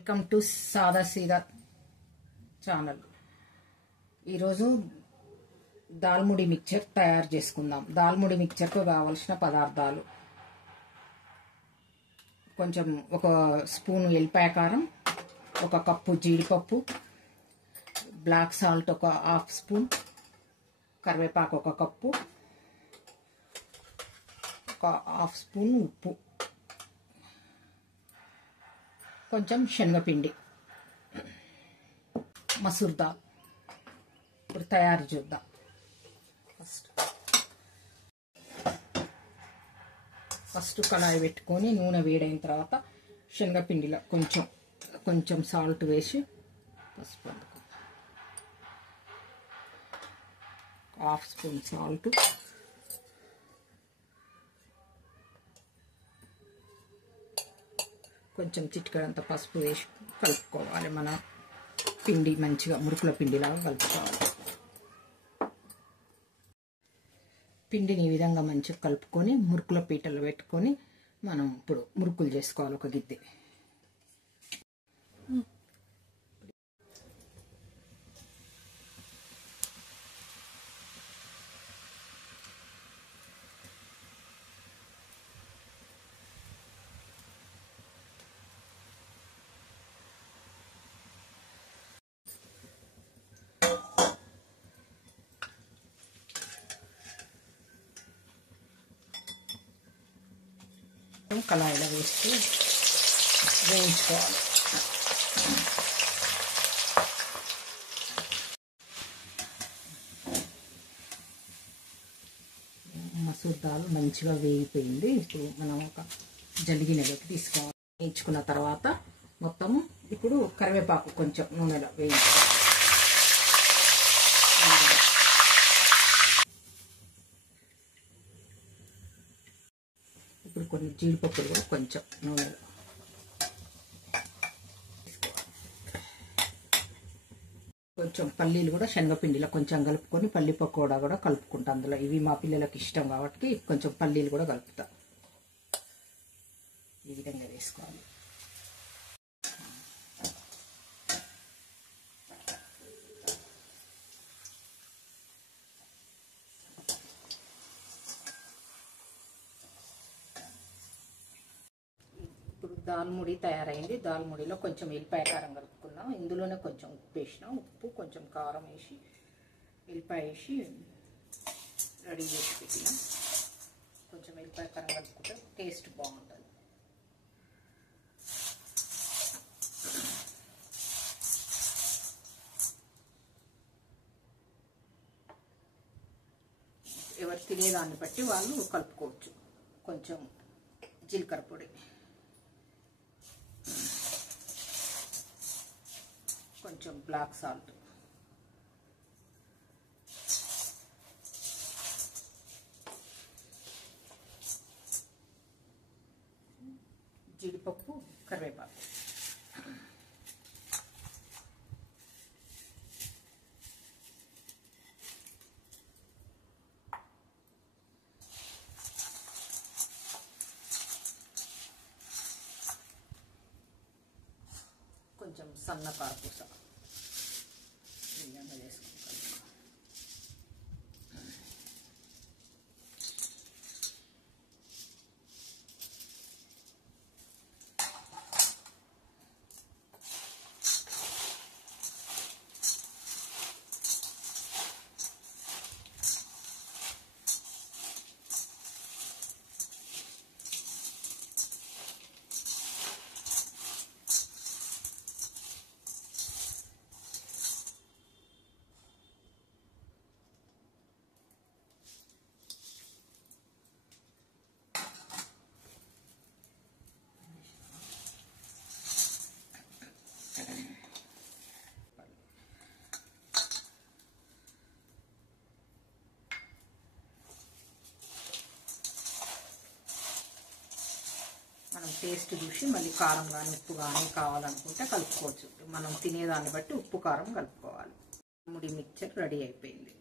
Welcome to సాదా సీదా channel. ఈరోజు దాల్ముడి మిక్చర్ తయారు చేసుకుందాం. దాల్ముడి మిక్చర్కు కావలసిన పదార్థాలు: కొంచెం ఒక స్పూన్ ఎల్లిపాయ కారం, ఒక కప్పు జీడిపప్పు, బ్లాక్ సాల్ట్ ఒక హాఫ్ స్పూన్, కరివేపాకు ఒక కప్పు, ఒక హాఫ్ స్పూన్ ఉప్పు, కొంచెం శనగపిండి, మసూర్ దాల్. ఇప్పుడు తయారు చూద్దాం. ఫస్ట్ కళాయి పెట్టుకొని నూనె వేడైన తర్వాత శనగపిండిలో కొంచెం సాల్ట్ వేసి, పసుపు హాఫ్ స్పూన్ సాల్ట్, కొంచెం చిటికెడంత పసుపు వేసి కలుపుకోవాలి. మన పిండి మంచిగా మురుకుల పిండిలాగా కలుపుకోవాలి. పిండిని ఈ విధంగా మంచిగా కలుపుకొని మురుకుల పీటలు పెట్టుకొని మనం ఇప్పుడు మురుకులు చేసుకోవాలి. ఒక గిద్దె కళాయిలో వేసి వేయించుకోవాలి. మసూర్ దాల్ మంచిగా వేగిపోయింది. ఇప్పుడు మనం ఒక జల్లిగిన్నెలోకి తీసుకోవాలి. వేయించుకున్న తర్వాత మొత్తం ఇప్పుడు కరివేపాకు కొంచెం నూనెలో వేయించుకోవాలి. ఇప్పుడు కొన్ని జీడిపప్పులు కూడా కొంచెం నూనెలో, కొంచెం పల్లీలు కూడా శనగపిండిలో కొంచెం కలుపుకొని పల్లి పకోడా కూడా కలుపుకుంటాం అందులో. ఇవి మా పిల్లలకి ఇష్టం కాబట్టి కొంచెం పల్లీలు కూడా కలుపుతాం. ఈ విధంగా వేసుకోవాలి. దాల్ముడి తయారైంది. దాల్ముడిలో కొంచెం ఎల్లిపాయ కారం కలుపుకున్నాం. ఇందులోనే కొంచెం ఉప్పు వేసినాం. ఉప్పు కొంచెం కారం వేసి ఎల్లిపాయ వేసి రెడీ చేసి పెట్టినాం. కొంచెం ఎల్లిపాయ కారం కలుపుకుంటే టేస్ట్ బాగుంటుంది. ఎవరు తినేదాన్ని బట్టి వాళ్ళు కలుపుకోవచ్చు. కొంచెం జీలకర్ర పొడి, కొంచెం బ్లాక్ సాల్ట్, జీడిపప్పు, కరివేపాకు, కొంచెం సన్న కారపూస ఈ విధంగా వేసుకుంటాం. మనం టేస్ట్ చూసి మళ్ళీ కారం కానీ ఉప్పు కానీ కావాలనుకుంటే కలుపుకోవచ్చు. మనం తినేదాన్ని బట్టి ఉప్పు కారం కలుపుకోవాలి. ముడి మిక్చర్ రెడీ అయిపోయింది.